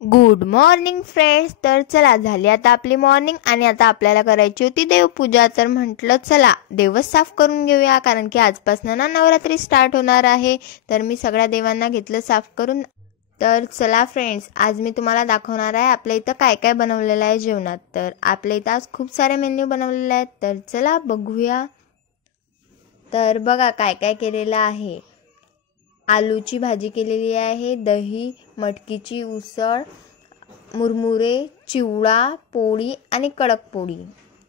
Good morning friends. तर चला, झाली आता आपली मॉर्निंग आणि आता आपल्याला करायची होती देवपूजा. तर म्हटलं चला देवच साफ करून घेऊया, कारण की आजपासून ना नवरात्री स्टार्ट होणार आहे. तर मी सगळ्या देवांना घेतलं साफ करून. तर चला फ्रेंड्स, आज मी तुम्हाला दाखवणार आहे आपल्या इथं काय काय बनवलेलं आहे जेवणात. तर आपल्या इथं आज खूप सारे मेन्यू बनवलेले आहेत. तर चला बघूया. तर बघा काय काय केलेलं आहे. आलूची भाजी केलेली आहे, दही, मटकीची उसळ, मुरमुरे, चिवडा, पोळी आणि कडक पोळी.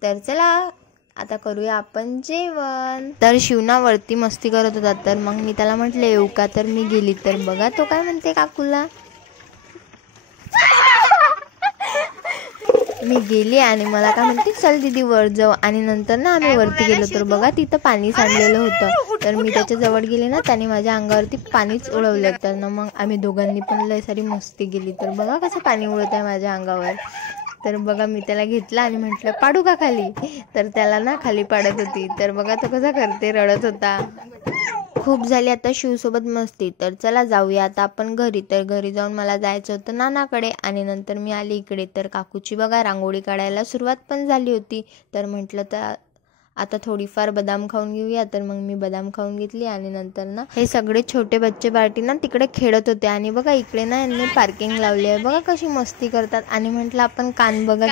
तर चला आता करूया आपण जेवण. तर शिवना वरती मस्ती करत होता, तर मग मी त्याला म्हटले येऊ का. तर मी गेली, तर बघा तो काय म्हणते काकूला. मी गेली आणि मला काय म्हणते चल दीदी वर जाऊ. आणि नंतर ना आम्ही वरती गेलो, तर बघा तिथं पाणी सांडलेलं होतं. तर मी त्याच्या जवळ गेले ना, त्याने माझ्या अंगावरती पाणीच उडवलं. तर ना मग आम्ही दोघांनी पण लय सारी मस्ती केली. तर बघा कसं पाणी उडत आहे माझ्या अंगावर. तर बघा मी त्याला घेतला आणि म्हटलं पाडू का खाली. तर त्याला ना खाली पाडत होती. तर बघा तो कसा करते, रडत होता. खूप झाली आता शिवसोबत मस्ती. तर चला जाऊया आता आपण घरी. तर घरी जाऊन मला जायचं होतं नानाकडे आणि नंतर मी आली इकडे. तर काकूची बघा रांगोळी काढायला सुरुवात पण झाली होती. तर म्हटलं तर आता थोडीफार बदाम खाऊन घेऊया. तर मग मी बदाम खाऊन घेतली आणि नंतर ना हे सगळे छोटे बच्चे पार्टी ना तिकडे खेळत होते. आणि बघा इकडे ना यांनी पार्किंग लावली आहे. बघा कशी मस्ती करतात. आणि म्हटलं आपण कान बघा,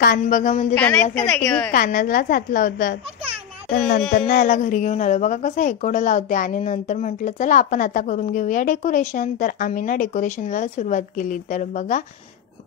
कान बघा म्हणजे त्यांना असं वाटतं की कानालाच हात लावतात. तर नंतर ना याला घरी घेऊन आलो. बघा कसं हेकोडं लावते. आणि नंतर म्हटलं चला आपण आता करून घेऊया डेकोरेशन. तर आम्ही ना डेकोरेशनला सुरुवात केली. तर बघा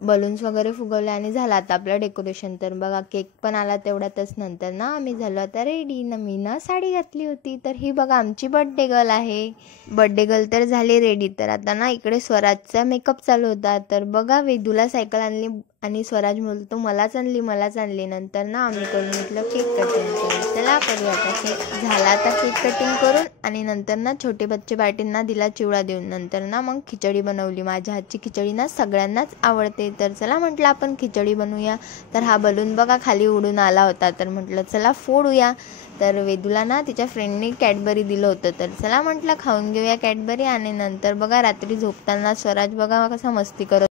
बलून्स वगैरे फुगवले आणि झालं आता आपलं डेकोरेशन. तर बघा केक पण आला तेवढ्यातच. नंतर ना आम्ही झालो आता रेडी. ना मी ना साडी घातली होती. तर ही बघा आमची बर्थडे गर्ल आहे. बर्थडे गर्ल तर झाली रेडी. तर आता ना इकडे स्वराजचा मेकअप चालू होता. तर बघा वेदूला सायकल आणली आणि स्वराज बोलतो मलाच आणली. नंतर ना आम्ही करून घेतलं केक कटिंग. चला करूया आता केक. झाला आता केक कटिंग करून आणि नंतर ना छोटे बच्चे पार्टींना दिला चिवडा देऊन. नंतर ना मग खिचडी बनवली. माझ्या हातची खिचडी ना सगळ्यांनाच आवडते. तर चला म्हटलं आपण खिचडी बनवूया. तर हा बलून बघा खाली उडून आला होता. तर म्हटलं चला फोडूया. तर वेदूला ना तिच्या फ्रेंडनी कॅडबरी दिलं होतं. तर चला म्हटलं खाऊन घेऊया कॅडबरी. आणि नंतर बघा रात्री झोपताना स्वराज बघा कसा मस्ती करत